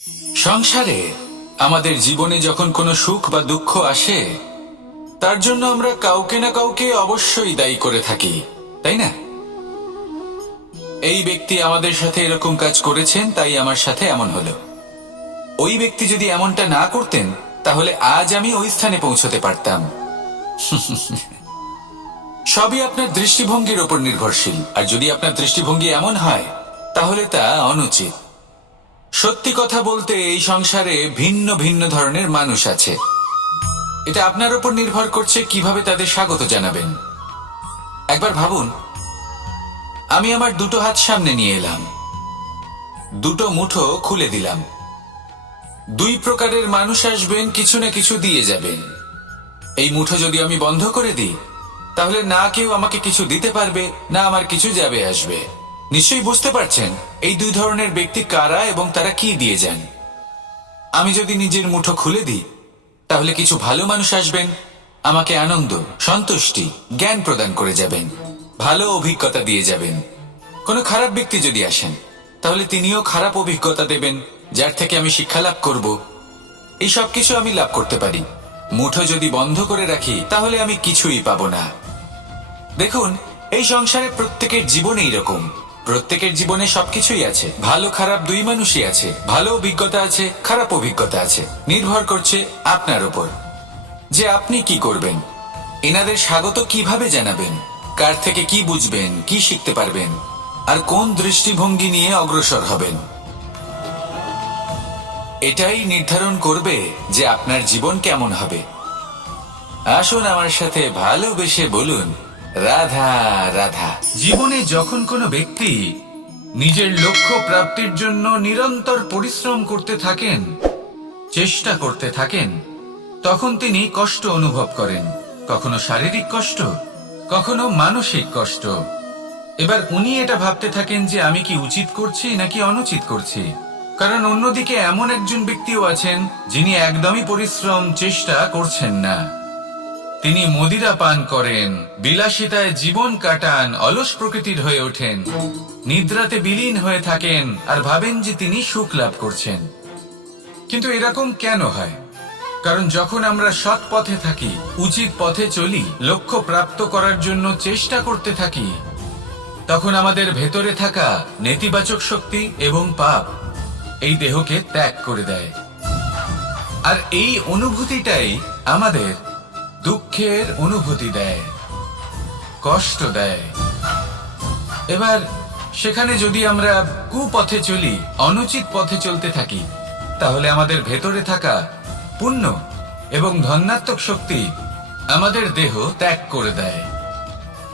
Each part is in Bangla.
সংসারে আমাদের জীবনে যখন কোনো সুখ বা দুঃখ আসে তার জন্য আমরা কাউকে না কাউকে অবশ্যই দায়ী করে থাকি, তাই না? এই ব্যক্তি আমাদের সাথে এরকম কাজ করেছেন, তাই আমার সাথে এমন হলো। ওই ব্যক্তি যদি এমনটা না করতেন তাহলে আজ আমি ওই স্থানে পৌঁছতে পারতাম। সবই আপনার দৃষ্টিভঙ্গির উপর নির্ভরশীল, আর যদি আপনার দৃষ্টিভঙ্গি এমন হয় তাহলে তা অনুচিত। সত্যি কথা বলতে এই সংসারে ভিন্ন ভিন্ন ধরনের মানুষ আছে। এটা আপনার উপর নির্ভর করছে কিভাবে তাদের স্বাগত জানাবেন। একবার ভাবুন, আমি আমার দুটো হাত সামনে নিয়ে এলাম, দুটো মুঠো খুলে দিলাম। দুই প্রকারের মানুষ আসবেন, কিছু না কিছু দিয়ে যাবেন। এই মুঠো যদি আমি বন্ধ করে দিই তাহলে না কেউ আমাকে কিছু দিতে পারবে, না আমার কিছু যাবে আসবে। নিশ্চয়ই বুঝতে পারছেন এই দুই ধরনের ব্যক্তি কারা এবং তারা কি দিয়ে যান। আমি যদি নিজের মুঠো খুলে দিই তাহলে কিছু ভালো মানুষ আসবেন, আমাকে আনন্দ, সন্তুষ্টি, জ্ঞান প্রদান করে যাবেন, ভালো অভিজ্ঞতা দিয়ে যাবেন। কোনো খারাপ ব্যক্তি যদি আসেন তাহলে তিনিও খারাপ অভিজ্ঞতা দেবেন, যার থেকে আমি শিক্ষা লাভ করব। এই সব কিছু আমি লাভ করতে পারি। মুঠো যদি বন্ধ করে রাখি তাহলে আমি কিছুই পাবো না। দেখুন, এই সংসারে প্রত্যেকের জীবনে এইরকম। প্রত্যেকের জীবনে সবকিছুই আছে, ভালো খারাপ দুই মানুষই আছে, ভালো অভিজ্ঞতা আছে, খারাপ অভিজ্ঞতা আছে। নির্ভর করছে আপনার উপর যে আপনি কি করবেন, এনাদের স্বাগত কিভাবে জানাবেন, কার থেকে কি বুঝবেন, কি শিখতে পারবেন, আর কোন দৃষ্টিভঙ্গি নিয়ে অগ্রসর হবেন। এটাই নির্ধারণ করবে যে আপনার জীবন কেমন হবে। আসুন আমার সাথে ভালোবেসে বলুন, রাধা রাধা। জীবনে যখন কোনো ব্যক্তি নিজের লক্ষ্য প্রাপ্তির জন্য নিরন্তর পরিশ্রম করতে থাকেন, চেষ্টা করতে থাকেন, তখন তিনি কষ্ট অনুভব করেন। কখনো শারীরিক কষ্ট, কখনো মানসিক কষ্ট। এবার উনি এটা ভাবতে থাকেন যে আমি কি উচিত করছি নাকি অনুচিত করছি। কারণ অন্যদিকে এমন একজন ব্যক্তিও আছেন যিনি একদমই পরিশ্রম, চেষ্টা করছেন না। তিনি মদিরা পান করেন, বিলাসিতায় জীবন কাটান, অলস প্রকৃতির হয়ে ওঠেন, নিদ্রাতে বিলীন হয়ে থাকেন আর ভাবেন যে তিনি সুখ লাভ করছেন। কিন্তু এরকম কেন হয়? কারণ যখন আমরা সৎ পথে থাকি, উচিত পথে চলি, লক্ষ্য প্রাপ্ত করার জন্য চেষ্টা করতে থাকি, তখন আমাদের ভেতরে থাকা নেতিবাচক শক্তি এবং পাপ এই দেহকে ত্যাগ করে দেয়। আর এই অনুভূতিটাই আমাদের দুঃখের অনুভূতি দেয়, কষ্ট দেয়। এবার সেখানে যদি আমরা কুপথে চলি, অনুচিত পথে চলতে থাকি, তাহলে আমাদের ভেতরে থাকা পুণ্য এবং ধনাত্মক শক্তি আমাদের দেহ ত্যাগ করে দেয়।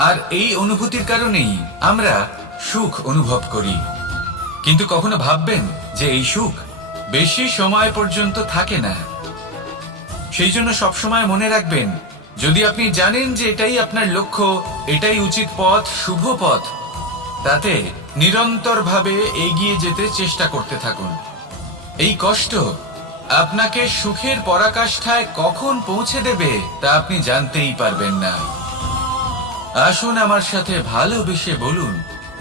আর এই অনুভূতির কারণেই আমরা সুখ অনুভব করি। কিন্তু কখনো ভাববেন যে এই সুখ বেশি সময় পর্যন্ত থাকে না। সেই জন্য সবসময় মনে রাখবেন, যদি আপনি জানেন যে এটাই আপনার লক্ষ্য, এটাই উচিত পথ, শুভ পথ, তাতে নিরন্তরভাবে এগিয়ে যেতে চেষ্টা করতে থাকুন। এই কষ্ট আপনাকে সুখের পরাকাষ্ঠায় কখন পৌঁছে দেবে তা আপনি জানতেই পারবেন না। আসুন আমার সাথে ভালোবেসে বলুন,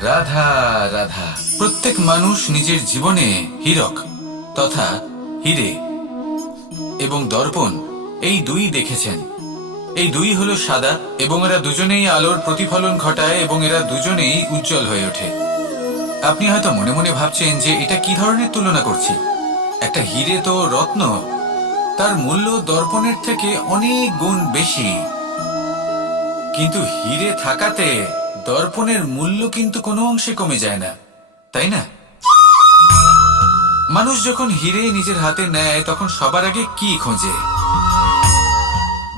রাধা রাধা। প্রত্যেক মানুষ নিজের জীবনে হীরক তথা হীরে এবং দর্পণ এই দুই দেখেছেন। এই দুই হলো সাদা এবং এরা দুজনেই আলোর প্রতিফলন ঘটায় এবং এরা দুজনেই উজ্জ্বল হয়ে ওঠে। আপনি হয়তো মনে মনে ভাবছেন যে এটা কি ধরনের তুলনা করছি। একটা হীরে তো রত্ন, তার মূল্য দর্পণের থেকে অনেক গুণ বেশি। কিন্তু হীরে থাকাতে দর্পণের মূল্য কিন্তু কোনো অংশে কমে যায় না, তাই না? মানুষ যখন হীরে নিজের হাতে নেয় তখন সবার আগে কি খোঁজে?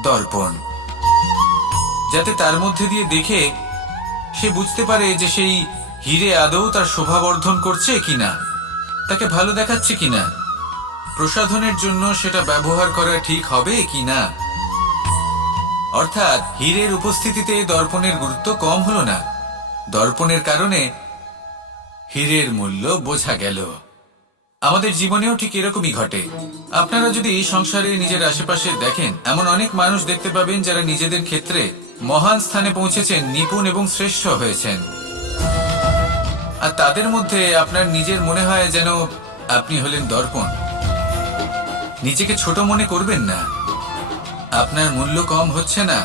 দর্পণ, যাতে তার মধ্যে দিয়ে দেখে সে বুঝতে পারে যে সেই হীরে আদৌ তার শোভাবর্ধন করছে কিনা, তাকে ভালো দেখাচ্ছে কিনা, প্রসাধনের জন্য সেটা ব্যবহার করা ঠিক হবে কিনা। অর্থাৎ হীরের উপস্থিতিতে দর্পণের গুরুত্ব কম হলো না, দর্পণের কারণে হীরের মূল্য বোঝা গেল। আমাদের জীবনেও ঠিক এরকমই ঘটে। আপনারা যদি এই সংসারে নিজের আশেপাশে দেখেন, এমন অনেক মানুষ দেখতে পাবেন যারা নিজেদের ক্ষেত্রে মহান স্থানে পৌঁছেছেন, নিপুণ এবং শ্রেষ্ঠ হয়েছেন। আর তাদের মধ্যে আপনার নিজের মনে হয় যেন আপনি হলেন দর্পণ। নিজেকে ছোট মনে করবেন না। আপনার মূল্য কম হচ্ছে না,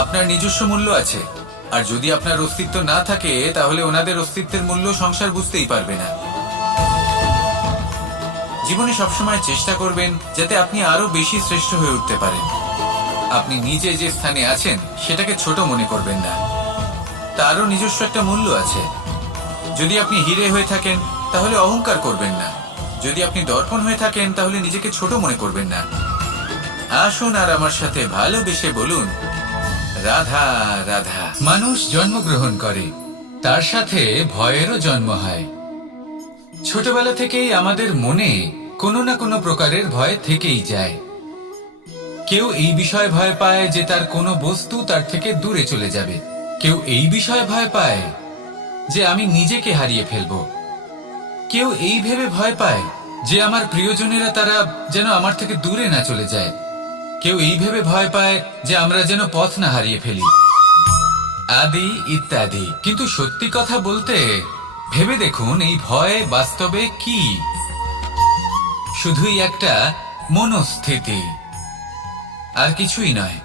আপনার নিজস্ব মূল্য আছে। আর যদি আপনার অস্তিত্ব না থাকে তাহলে ওনাদের অস্তিত্বের মূল্য সংসার বুঝতেই পারবে না। জীবনে সবসময় চেষ্টা করবেন যাতে আপনি আরো বেশি শ্রেষ্ঠ হয়ে উঠতে পারেন। আপনি নিজে যে স্থানে আছেন সেটাকে ছোট মনে করবেন না, তারও নিজস্ব একটা মূল্য আছে। যদি আপনি হিরে হয়ে থাকেন তাহলে অহংকার করবেন না, যদি আপনি দর্পণ হয়ে থাকেন তাহলে নিজেকে ছোট মনে করবেন না। আসুন আর আমার সাথে ভালোবেসে বলুন, রাধা রাধা। মানুষ জন্মগ্রহণ করে, তার সাথে ভয়েরও জন্ম হয়। ছোটবেলা থেকেই আমাদের মনে কোনো না কোনো প্রকারের ভয় থেকেই যায়। কেউ এই বিষয়ে ভয় পায় যে তার কোনো বস্তু তার থেকে দূরে চলে যাবে, কেউ এই বিষয়ে ভয় পায় যে আমি নিজেকে হারিয়ে ফেলব, কেউ এই ভেবে ভয় পায় যে আমার প্রিয়জনেরা তারা যেন আমার থেকে দূরে না চলে যায়, কেউ এই ভেবে ভয় পায় যে আমরা যেন পথ না হারিয়ে ফেলি, আদি ইত্যাদি। কিন্তু সত্যি কথা বলতে ভেবে দেখুন, এই ভয় বাস্তবে কি? শুধুই একটা মনস্থিতি, আর কিছুই নয়।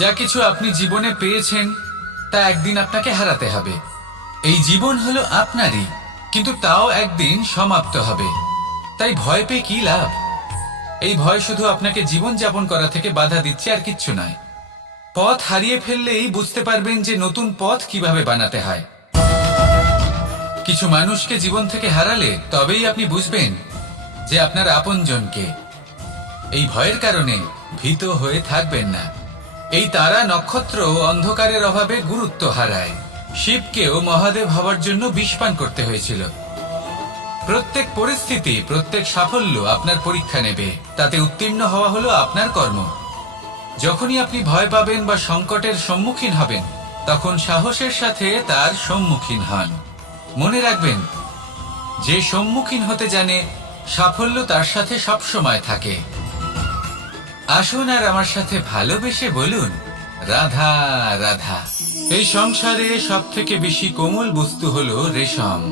যা কিছু আপনি জীবনে পেয়েছেন তা একদিন আপনাকে হারাতে হবে। এই জীবন হলো আপনারই, কিন্তু তাও একদিন সমাপ্ত হবে। তাই ভয় পেয়ে কি লাভ? এই ভয় শুধু আপনাকে জীবন যাপন করা থেকে বাধা দিচ্ছে, আর কিচ্ছু নয়। পথ হারিয়ে ফেললেই বুঝতে পারবেন যে নতুন পথ কিভাবে বানাতে হয়। কিছু মানুষকে জীবন থেকে হারালে তবেই আপনি বুঝবেন যে আপনার আপনজনকে। এই ভয়ের কারণে ভীত হয়ে থাকবেন না। এই তারা নক্ষত্র অন্ধকারের অভাবে গুরুত্ব হারায়। শিবকেও মহাদেব হওয়ার জন্য বিষপান করতে হয়েছিল। প্রত্যেক পরিস্থিতি, প্রত্যেক সাফল্য আপনার পরীক্ষা নেবে, তাতে উত্তীর্ণ হওয়া হলো আপনার কর্ম। যখনই আপনি ভয় পাবেন বা সংকটের সম্মুখীন হবেন, তখন সাহসের সাথে তার সম্মুখীন হন। মনে রাখবেন, যে সম্মুখীন হতে জানে সাফল্য তার সাথে সবসময় থাকে। আসুন আর আমার সাথে ভালোবেসে বলুন, রাধা রাধা। এই সংসারে সব থেকে বেশি কোমল বস্তু হলো রেশম।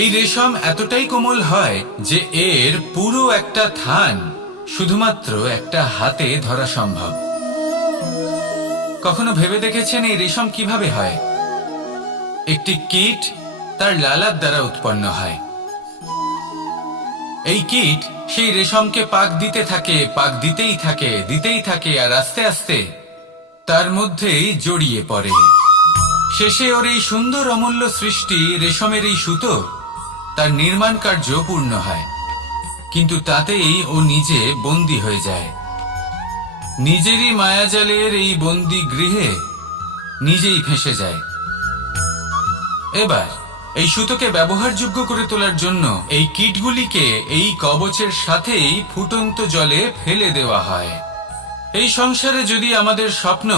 এই রেশম এতটাই কোমল হয় যে এর পুরো একটা থান শুধুমাত্র একটা হাতে ধরা সম্ভব। কখনো ভেবে দেখেছেন এই রেশম কিভাবে হয়? একটি কীট তার লালার দ্বারা উৎপন্ন হয়। এই কীট সেই রেশমকে পাক দিতে থাকে, পাক দিতেই থাকে, আর আস্তে আস্তে তার মধ্যেই জড়িয়ে পড়ে। শেষে ওর এই সুন্দর অমূল্য সৃষ্টি রেশমের এই সুতো, তার নির্মাণ কার্য পূর্ণ হয়। কিন্তু তাতেই ও নিজে বন্দী হয়ে যায়। নিজেরই মায়াজালের এই বন্দী গৃহে নিজেই ফেঁসে যায়। এবার এই সুতোকে ব্যবহারযোগ্য করে তোলার জন্য এই কীটগুলিকে এই কবচের সাথেই ফুটন্ত জলে ফেলে দেওয়া হয়। এই সংসারে যদি আমাদের স্বপ্ন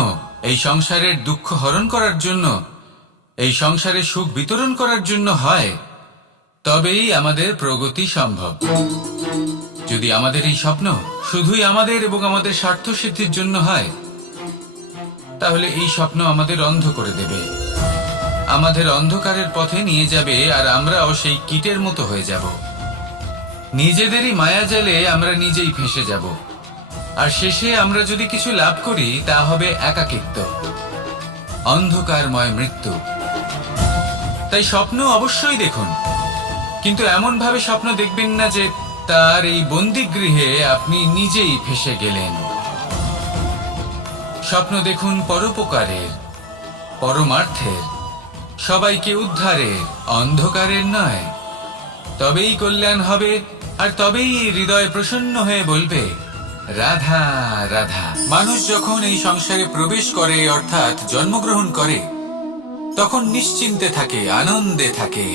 এই সংসারের দুঃখ হরণ করার জন্য, এই সংসারে সুখ বিতরণ করার জন্য হয়, তবেই আমাদের প্রগতি সম্ভব। যদি আমাদের এই স্বপ্ন শুধুই আমাদের এবং আমাদের স্বার্থ সিদ্ধির জন্য হয়, তাহলে এই স্বপ্ন আমাদের অন্ধ করে দেবে, আমাদের অন্ধকারের পথে নিয়ে যাবে, আর আমরাও সেই কীটের মতো হয়ে যাব। নিজেদেরই মায়াজালে আমরা নিজেই ফেঁসে যাব, আর শেষে আমরা যদি কিছু লাভ করি তা হবে একাকিত্ব, অন্ধকারময় মৃত্যু। তাই স্বপ্ন অবশ্যই দেখুন, কিন্তু এমন ভাবে স্বপ্ন দেখবেন না যে তার এই বন্দিগৃহে আপনি নিজেই ফেঁসে গেলেন। স্বপ্ন দেখুন পরোপকারের, পরমার্থের, সবাইকে উদ্ধারের, অন্ধকারের নয়। তবেই কল্যাণ হবে, আর তবেই হৃদয় প্রসন্ন হয়ে বলবে, রাধা রাধা। মানুষ যখন এই সংসারে প্রবেশ করে, অর্থাৎ জন্মগ্রহণ করে, তখন নিশ্চিন্তে থাকে, আনন্দে থাকে।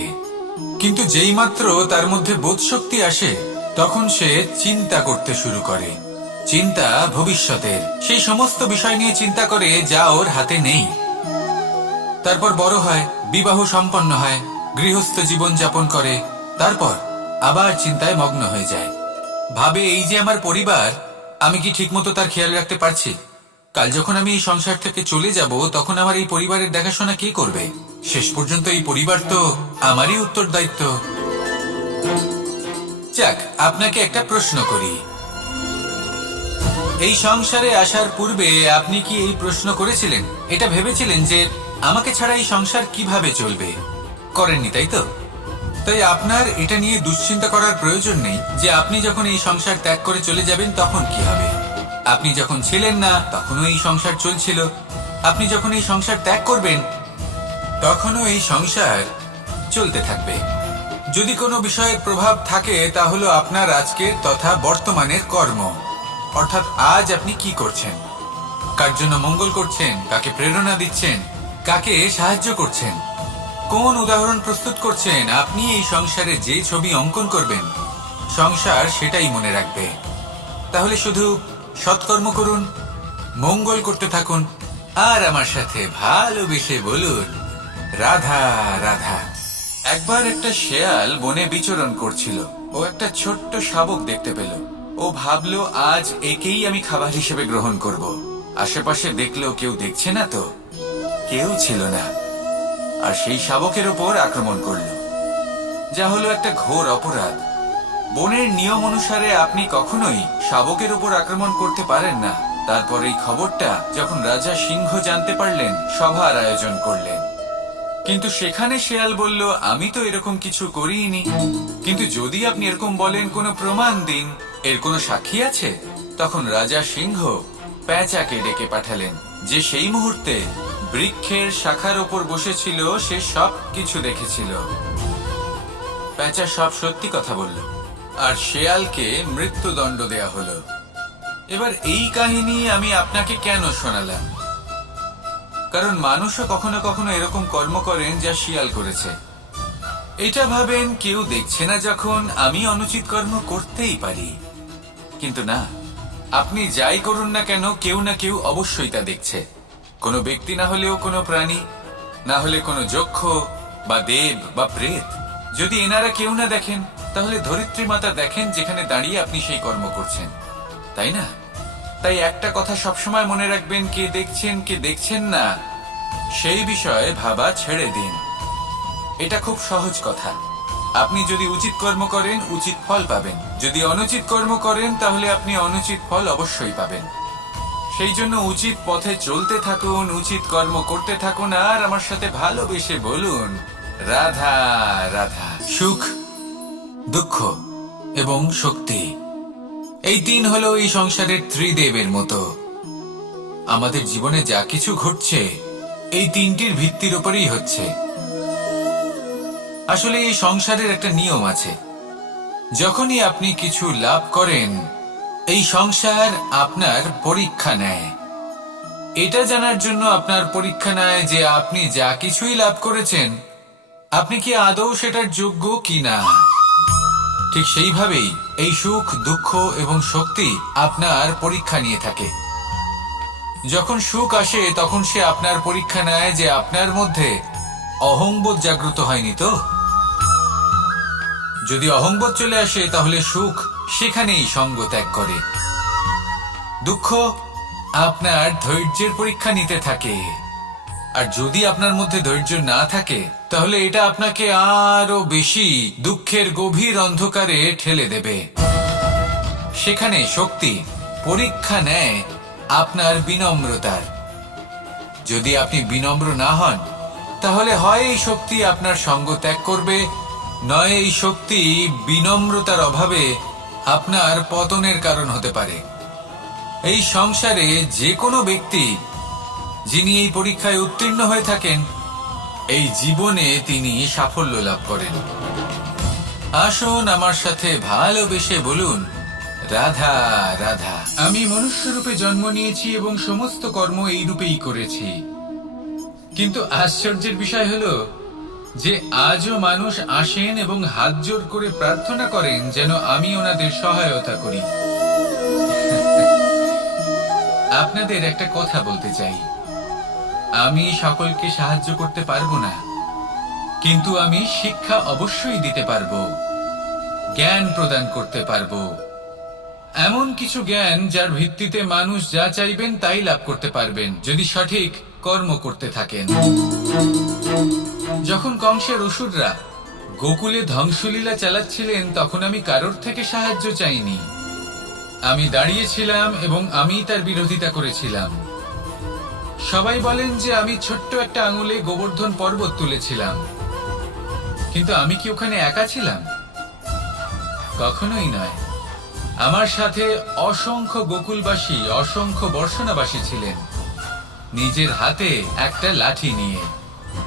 কিন্তু যেই মাত্র তার মধ্যে বোধশক্তি আসে, তখন সে চিন্তা করতে শুরু করে। চিন্তা ভবিষ্যতের, সেই সমস্ত বিষয় নিয়ে চিন্তা করে যা ওর হাতে নেই। তারপর বড় হয়, বিবাহ সম্পন্ন হয়, গৃহস্থ জীবন যাপন করে, তারপর আবার চিন্তায় মগ্ন হয়ে যায়। ভাবে, এই যে আমার পরিবার, আমি কি ঠিকমতো তার খেয়াল রাখতে পারছি? কাল যখন আমি এই সংসার থেকে চলে যাব, তখন আমার এই পরিবারের দেখাশোনা কে করবে? শেষ পর্যন্ত এই পরিবার তো আমারই উত্তরদায়িত্ব। যাক, আপনাকে একটা প্রশ্ন করি। এই সংসারে আসার পূর্বে আপনি কি এই প্রশ্ন করেছিলেন, এটা ভেবেছিলেন যে আমাকে ছাড়া এই সংসার কিভাবে চলবে? করেননি, তাই তো? তাই আপনার এটা নিয়ে দুশ্চিন্তা করার প্রয়োজন নেই যে আপনি যখন এই সংসার ত্যাগ করে চলে যাবেন তখন কি হবে। আপনি যখন ছিলেন না তখনও এই সংসার চলছিল, আপনি যখন এই সংসার ত্যাগ করবেন তখনও এই সংসার চলতে থাকবে। যদি কোনো বিষয়ের প্রভাব থাকে তা হলো আপনার আজকের তথা বর্তমানের কর্ম, অর্থাৎ আজ আপনি কি করছেন, কার জন্য মঙ্গল করছেন, কাকে প্রেরণা দিচ্ছেন, কাকে সাহায্য করছেন, কোন উদাহরণ প্রস্তুত করছেন। আপনি এই সংসারে যে ছবি অঙ্কন করবেন সংসার সেটাই মনে রাখবে। তাহলে শুধু সৎকর্ম করুন, মঙ্গল করতে থাকুন, আর আমার সাথে ভালোবেসে বলুন রাধা রাধা। একবার একটা শেয়াল বনে বিচরণ করছিল। ও একটা ছোট্ট শাবক দেখতে পেল। ও ভাবলো আজ একেই আমি খাবার হিসেবে গ্রহণ করব। আশেপাশে দেখলো কেউ দেখছে না, তো কেউ ছিল না, আর সেই শাবকের ওপর আক্রমণ করলো, যা হলো একটা ঘোর অপরাধ। বনের নিয়ম অনুসারে আপনি কখনোই শাবকের উপর আক্রমণ করতে পারেন না। তারপর এই খবরটা যখন রাজা সিংহ জানতে পারলেন, সভার আয়োজন করলেন। কিন্তু সেখানে শেয়াল বলল, আমি তো এরকম কিছু করিনি। কিন্তু যদি আপনি এরকম বলেন, কোনো প্রমাণ দিন, এর কোনো সাক্ষী আছে? তখন রাজা সিংহ পেঁচাকে ডেকে পাঠালেন, যে সেই মুহূর্তে বৃক্ষের শাখার ওপর বসেছিল, সে সব কিছু দেখেছিল। পেঁচা সব সত্যি কথা বলল, আর শেয়ালকে মৃত্যুদণ্ড দেয়া হলো। এবার এই কাহিনী আমি আপনাকে কেন শোনালাম? কারণ মানুষও কখনো কখনো এরকম কর্ম করেন যা শিয়াল করেছে। এটা ভাবেন কেউ দেখছে না, যখন আমি অনুচিত কর্ম করতেই পারি। কিন্তু না, আপনি যাই করুন না কেন, কেউ না কেউ অবশ্যই তা দেখছে। কোনো ব্যক্তি না হলেও কোনো প্রাণী, না হলে কোনো যক্ষ বা দেব বা প্রেত। যদি এনারা কেউ না দেখেন, তাহলে ধরিত্রী মাতা দেখেন, যেখানে দাঁড়িয়ে আপনি সেই কর্ম করছেন, তাই না? তাই একটা কথা সবসময় মনে রাখবেন, কে দেখছেন কে দেখছেন না সেই বিষয়ে ভাবা ছেড়ে দিন। এটা খুব সহজ কথা। আপনি যদি উচিত কর্ম করেন, উচিত ফল পাবেন। যদি অনুচিত কর্ম করেন, তাহলে আপনি অনুচিত ফল অবশ্যই পাবেন। সেই জন্য উচিত পথে চলতে থাকুন, উচিত কর্ম করতে থাকুন, আর আমার সাথে ভালোবেসে বলুন রাধা রাধা। সুখ, দুঃখ এবং শক্তি, এই তিন হলো এই সংসারের ত্রিদেবের মতো। আমাদের জীবনে যা কিছু ঘটছে এই তিনটির ভিত্তির উপরেই হচ্ছে। আসলে এই সংসারের একটা নিয়ম আছে, যখনই আপনি কিছু লাভ করেন, এই সংসার আপনার পরীক্ষা নেয়। এটা জানার জন্য আপনার পরীক্ষা নেয় যে আপনি যা কিছুই লাভ করেছেন, আপনি কি আদৌ সেটার যোগ্য কিনা। ঠিক সেইভাবেই এই সুখ, দুঃখ এবং শক্তি আপনার পরীক্ষা নিয়ে থাকে। যখন সুখ আসে, তখন সে আপনার পরীক্ষা নেয় যে আপনার মধ্যে অহংবোধ জাগ্রত হয়নি তো। যদি অহংবোধ চলে আসে, তাহলে সুখ সেখানেই সঙ্গ ত্যাগ করে। দুঃখ আপনার ধৈর্যের পরীক্ষা নিতে থাকে, আর যদি আপনার মধ্যে ধৈর্য না থাকে, তাহলে এটা আপনাকে আরো বেশি দুঃখের গভীর অন্ধকারে ঠেলে দেবে। সেখানে শক্তি পরীক্ষা নেয় আপনার বিনম্রতার। যদি আপনি বিনম্র না হন, তাহলে হয় এই শক্তি আপনার সঙ্গ ত্যাগ করবে, নয় এই শক্তি বিনম্রতার অভাবে আপনার পতনের কারণ হতে পারে। এই সংসারে যে কোনো ব্যক্তি যিনি এই পরীক্ষায় উত্তীর্ণ হয়ে থাকেন, এই জীবনে তিনি সাফল্য লাভ করেন। আসুন আমার সাথে ভালোবেসে বলুন রাধা রাধা। আমি মনুষ্য রূপে জন্ম নিয়েছি এবং সমস্ত কর্ম এই রূপেই করেছি। কিন্তু আশ্চর্যের বিষয় হলো যে আজও মানুষ আসেন এবং হাত জোড় করে প্রার্থনা করেন যেন আমি ওনাদের সহায়তা করি। আপনাদের একটা কথা বলতে চাই, আমি সকলকে সাহায্য করতে পারবো না, কিন্তু আমি শিক্ষা অবশ্যই দিতে পারবো, জ্ঞান প্রদান করতে পারবো। এমন কিছু জ্ঞান যার ভিত্তিতে মানুষ যা চাইবেন তাই লাভ করতে পারবেন, যদি সঠিক কর্ম করতে থাকেন। যখন কংসের অসুররা গোকুলে ধ্বংসলীলা চালাচ্ছিলেন তখন আমি কারোর থেকে সাহায্য চাইনি। আমি দাঁড়িয়েছিলাম এবং আমি তার বিরোধিতা করেছিলাম। সবাই বলেন যে আমি ছোট্ট একটা আঙুলে গোবর্ধন পর্বত তুলেছিলাম, কিন্তু আমি কি ওখানে একা ছিলাম? কখনোই নয়। আমার সাথে অসংখ্য গোকুলবাসী, অসংখ্য বর্ষণাবাসী ছিলেন, নিজের হাতে একটা লাঠি নিয়ে।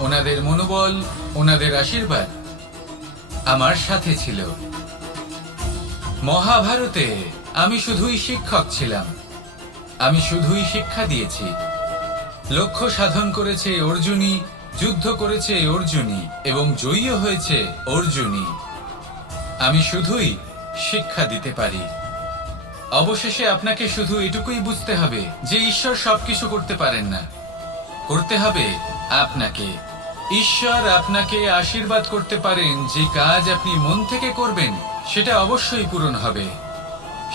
ওনাদের মনোবল, ওনাদের আশীর্বাদ আমার সাথে ছিল। মহাভারতে আমি শুধুই শিক্ষক ছিলাম, আমি শুধুই শিক্ষা দিয়েছি। লক্ষ্য সাধন করেছে অর্জুনই, যুদ্ধ করেছে অর্জুনই এবং জয়ীও হয়েছে অর্জুনই। আমি শুধুই শিক্ষা দিতে পারি। অবশেষে আপনাকে শুধু এটুকুই বুঝতে হবে যে ঈশ্বর সবকিছু করতে পারেন না, করতে হবে আপনাকে। ঈশ্বর আপনাকে আশীর্বাদ করতে পারেন যে কাজ আপনি মন থেকে করবেন সেটা অবশ্যই পূরণ হবে।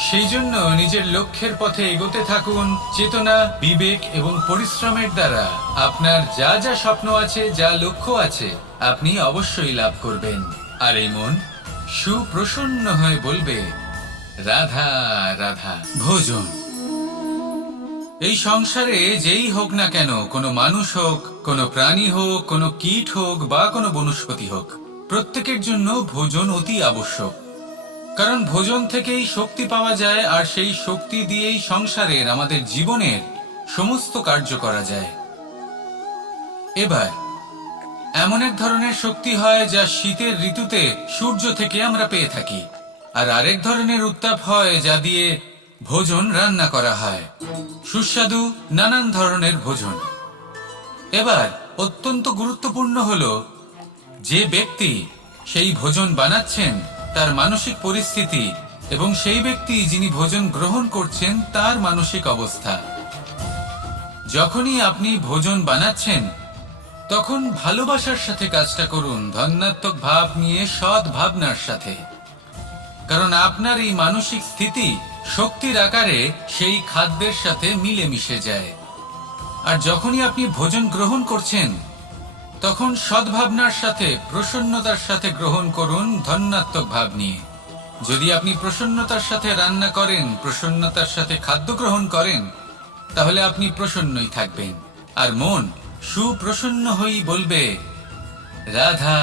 সেই জন্য নিজের লক্ষ্যের পথে এগোতে থাকুন। চেতনা, বিবেক এবং পরিশ্রমের দ্বারা আপনার যা যা স্বপ্ন আছে, যা লক্ষ্য আছে, আপনি অবশ্যই লাভ করবেন। আর এই মন সুপ্রসন্ন হয়ে বলবে, রাধা রাধা। ভোজন। এই সংসারে যেই হোক না কেন, কোনো মানুষ হোক, কোনো প্রাণী হোক, কোনো কীট হোক বা কোনো বনস্পতি হোক, প্রত্যেকের জন্য ভোজন অতি আবশ্যক। কারণ ভোজন থেকেই শক্তি পাওয়া যায়, আর সেই শক্তি দিয়েই সংসারের, আমাদের জীবনের সমস্ত কার্য করা যায়। এবার এমন এক ধরনের শক্তি হয় যা শীতের ঋতুতে সূর্য থেকে আমরা পেয়ে থাকি, আর আরেক ধরনের উত্তাপ হয় যা দিয়ে ভোজন রান্না করা হয়, সুস্বাদু নানান ধরনের ভোজন। এবার অত্যন্ত গুরুত্বপূর্ণ হলো যে ব্যক্তি সেই ভোজন বানাচ্ছেন তার মানসিক পরিস্থিতি এবং সেই ব্যক্তি যিনি ভোজন গ্রহণ করছেন তার মানসিক অবস্থা। যখনই আপনি ভোজন বানাচ্ছেন তখন ভালোবাসার সাথে কাজটা করুন, ধন্যাত্মক ভাব নিয়ে, সৎ ভাবনার সাথে। কারণ আপনার এই মানসিক স্থিতি শক্তির আকারে সেই খাদ্যের সাথে মিলে মিশে যায়। আর যখনই আপনি ভোজন গ্রহণ করছেন তখন সদ্ভাবনার সাথে, প্রসন্নতার সাথে গ্রহণ করুন, ধন্যাত্মক ভাব নিয়ে। যদি আপনি প্রসন্নতার সাথে রান্না করেন, প্রসন্নতার সাথে খাদ্য গ্রহণ করেন, তাহলে আপনি প্রসন্নই থাকবেন। আর মন সুপ্রসন্ন হয়েই বলবে, রাধা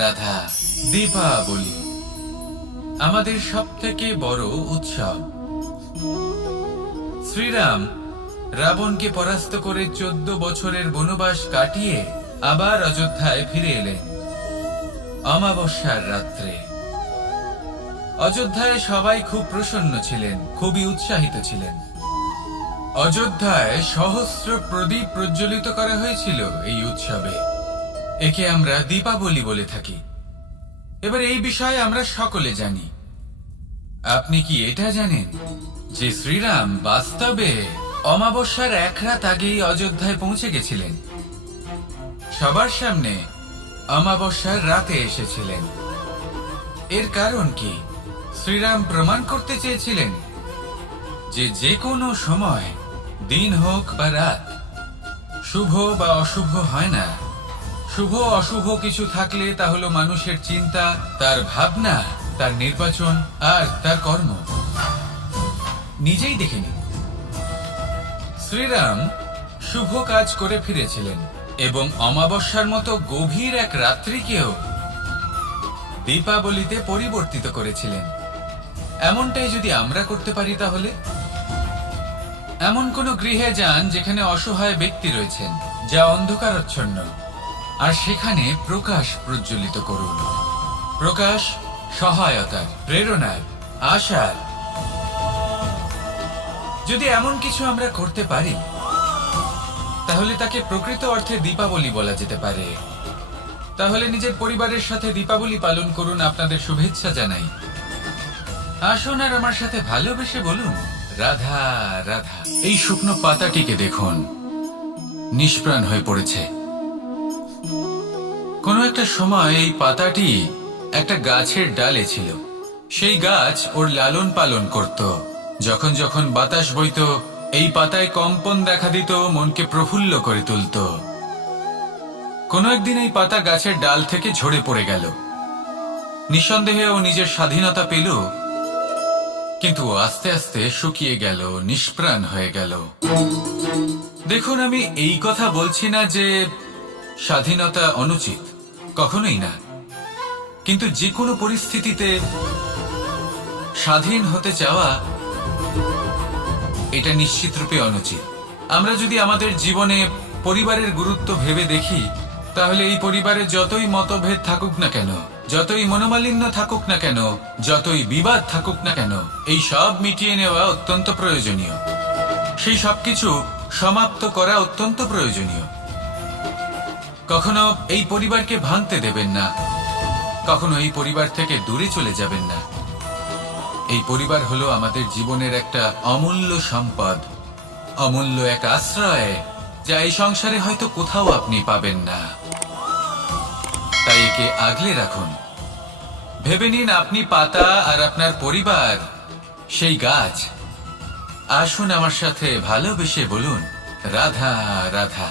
রাধা। দীপাবলি আমাদের সবথেকে বড় উৎসব। শ্রীরাম রাবণকে পরাস্ত করে 14 বছরের বনবাস কাটিয়ে আবার অযোধ্যায় ফিরে এলেন অমাবস্যার রাত্রে। অযোধ্যায় সবাই খুব প্রসন্ন ছিলেন, খুবই উৎসাহিত ছিলেন। অযোধ্যায় সহস্র প্রদীপ প্রজ্বলিত করা হয়েছিল এই উৎসবে। একে আমরা দীপাবলি বলে থাকি। এবার এই বিষয়ে আমরা সকলে জানি। আপনি কি এটা জানেন যে শ্রীরাম বাস্তবে অমাবস্যার এক রাত আগেই অযোধ্যায় পৌঁছে গেছিলেন? সবার সামনে অমাবস্যার রাতে এসেছিলেন। এর কারণ কি? শ্রীরাম প্রমাণ করতে চেয়েছিলেন যে যে কোনো সময়, দিন হোক বা রাত, শুভ বা অশুভ হয় না। শুভ অশুভ কিছু থাকলে তা হলো মানুষের চিন্তা, তার ভাবনা, তার নির্বাচন আর তার কর্ম। নিজেই দেখে নিন, শ্রীরাম শুভ কাজ করে ফিরেছিলেন এবং অমাবস্যার মতো গভীর এক রাত্রিকেও দীপাবলিতে পরিবর্তিত করেছিলেন। এমনটাই যদি আমরা করতে পারি, তাহলে এমন কোন গৃহে যান যেখানে অসহায় ব্যক্তি রয়েছেন, যা অন্ধকারাচ্ছন্ন, আর সেখানে প্রকাশ প্রজ্বলিত করুন। প্রকাশ সহায়তার, প্রেরণার, আশার। যদি এমন কিছু আমরা করতে পারি তাহলে তাকে প্রকৃত অর্থে দীপাবলি বলা যেতে পারে। তাহলে নিজের পরিবারের সাথে দীপাবলি পালন করুন। আপনাদের শুভেচ্ছা জানাই। আসুন আর আমার সাথে ভালোবেসে বলুন, রাধা রাধা। এই শুকনো পাতাটিকে দেখুন, নিষ্প্রাণ হয়ে পড়েছে। কোনো একটা সময় এই পাতাটি একটা গাছের ডালে ছিল। সেই গাছ ওর লালন পালন করত। যখন যখন বাতাস বইত, এই পাতায় কম্পন দেখা দিত, মনকে প্রফুল্ল করে তুলত। কোনো একদিন এই পাতা গাছের ডাল থেকে ঝরে পড়ে গেল। নিঃসন্দেহে ও নিজের স্বাধীনতা পেল, কিন্তু আস্তে আস্তে শুকিয়ে গেল, নিষ্প্রাণ হয়ে গেল। দেখুন, আমি এই কথা বলছি না যে স্বাধীনতা অনুচিত, কখনোই না। কিন্তু যে কোনো পরিস্থিতিতে স্বাধীন হতে চাওয়া এটা নিশ্চিত রূপে অনুচিত। আমরা যদি আমাদের জীবনে পরিবারের গুরুত্ব ভেবে দেখি, তাহলে এই পরিবারে যতই মতভেদ থাকুক না কেন, যতই মনোমালিন্য থাকুক না কেন, যতই বিবাদ থাকুক না কেন, এই সব মিটিয়ে নেওয়া অত্যন্ত প্রয়োজনীয়। সেই সবকিছু সমাপ্ত করা অত্যন্ত প্রয়োজনীয়। কখনো এই পরিবারকে ভাঙতে দেবেন না, কখনো এই পরিবার থেকে দূরে চলে যাবেন না। এই পরিবার হলো আমাদের জীবনের একটা অমূল্য সম্পদ, অমূল্য এক আশ্রয়, যা এই সংসারে হয়তো কোথাও আপনি পাবেন না। তাই একে আগলে রাখুন। ভেবে নিন আপনি পাতা আর আপনার পরিবার সেই গাছ। আসুন আমার সাথে ভালোবেসে বলুন, রাধা রাধা।